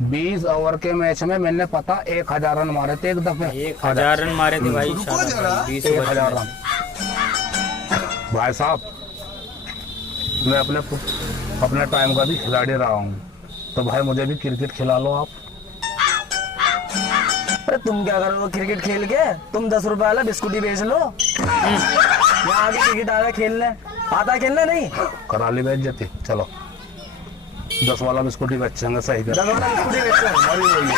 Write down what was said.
20 over के match में मैंने पता 1000 रन मारे थे एक दफे। 1000 रन मारे थे भाई, रुको जरा। 20 1000 रन। भाई साहब मैं अपने टाइम का भी खिलाड़ी रहा हूँ, तो भाई मुझे भी क्रिकेट खिला लो आप। अरे तुम क्या करोगे क्रिकेट खेल के? तुम 10 रुपए वाला बिस्कुट ही बेच लो। यहाँ आके क्रिकेट आ गए खेलने, आता है खेलने नहीं? करा ली बेइज्जती, चलो 10 वाला बिस्कुट ही बेचेंगे, सही कर। 10 वाला बिस्कुट ही बेचो। हमारी वही है।